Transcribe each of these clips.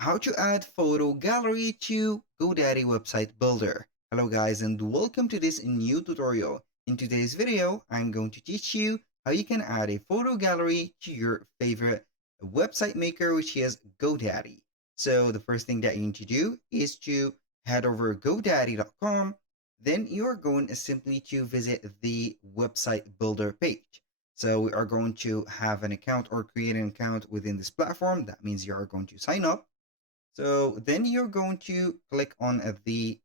How to add photo gallery to Godaddy website builder. Hello guys and welcome to this new tutorial. In today's video, I'm going to teach you how you can add a photo gallery to your favorite website maker, which is Godaddy. So the first thing that you need to do is to head over godaddy.com. Then you're going simply to visit the website builder page. So we are going to have an account or create an account within this platform. That means you are going to sign up. So then you're going to click on the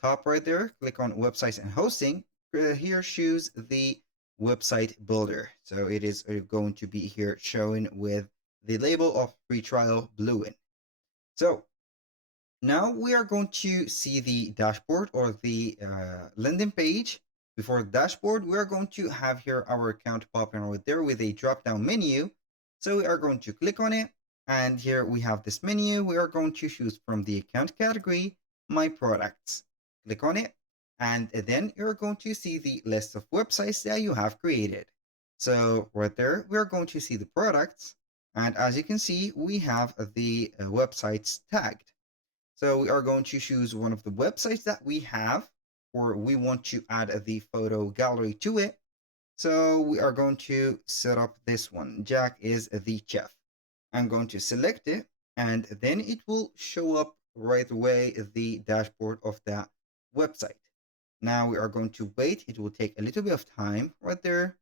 top right there, click on websites and hosting. Here choose the website builder. So it is going to be here showing with the label of free trial blue in. So now we are going to see the dashboard or the landing page. Before the dashboard, we are going to have here our account popping right there with a drop down menu. So we are going to click on it. And here we have this menu. We are going to choose from the account category, my products. Click on it. And then you're going to see the list of websites that you have created. So right there, we're going to see the products. And as you can see, we have the websites tagged. So we are going to choose one of the websites that we have, or we want to add the photo gallery to it. So we are going to set up this one. Jack is the chef. I'm going to select it, and then it will show up right away the dashboard of that website. Now we are going to wait. It will take a little bit of time right there.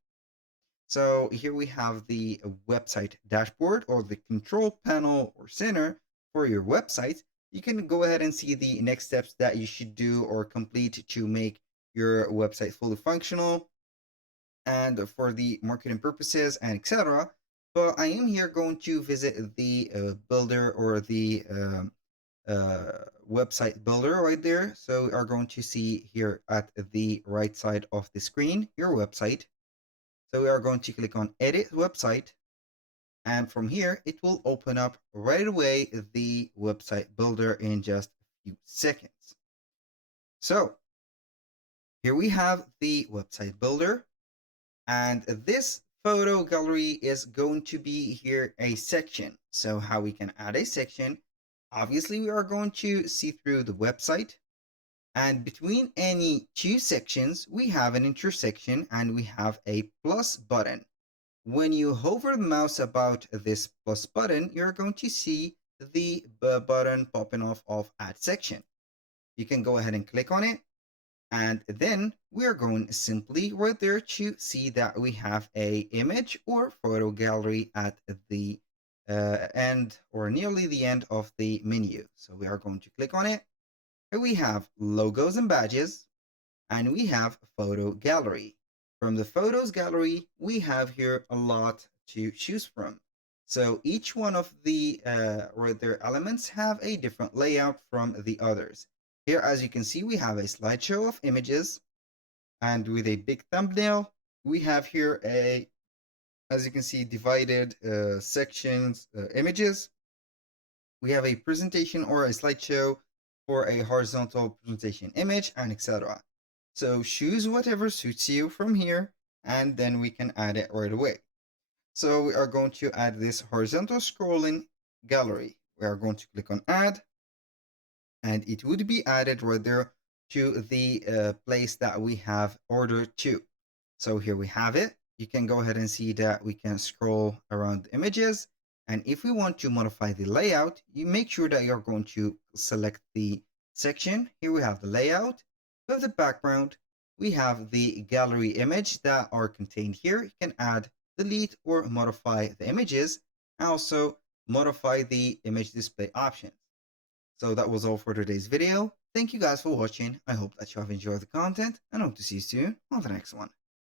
So here we have the website dashboard or the control panel or center for your website. You can go ahead and see the next steps that you should do or complete to make your website fully functional and for the marketing purposes and etc. But I am here going to visit the builder or the website builder right there. So we are going to see here at the right side of the screen your website. So we are going to click on edit website, and from here it will open up right away the website builder in just a few seconds. So here we have the website builder, and this photo gallery is going to be here a section. So how we can add a section, obviously we are going to see through the website, and between any two sections we have an intersection and we have a plus button. When you hover the mouse about this plus button, you're going to see the button popping off of add section. You can go ahead and click on it, and then we're going simply right there to see that we have a image or photo gallery at the end or nearly the end of the menu. So we are going to click on it. Here we have logos and badges, and we have photo gallery. From the photos gallery, we have here a lot to choose from. So each one of the right there elements have a different layout from the others. Here, as you can see, we have a slideshow of images, and with a big thumbnail, we have here a, as you can see, divided sections, images. We have a presentation or a slideshow for a horizontal presentation image, and etc. So choose whatever suits you from here, and then we can add it right away. So we are going to add this horizontal scrolling gallery. We are going to click on add, and it would be added right there to the place that we have ordered to. So here we have it. You can go ahead and see that we can scroll around the images. And if we want to modify the layout, you make sure that you're going to select the section. Here we have the layout. We have the background. We have the gallery image that are contained here. You can add, delete, or modify the images, and also modify the image display options. So that was all for today's video. Thank you guys for watching. I hope that you have enjoyed the content and hope to see you soon on the next one.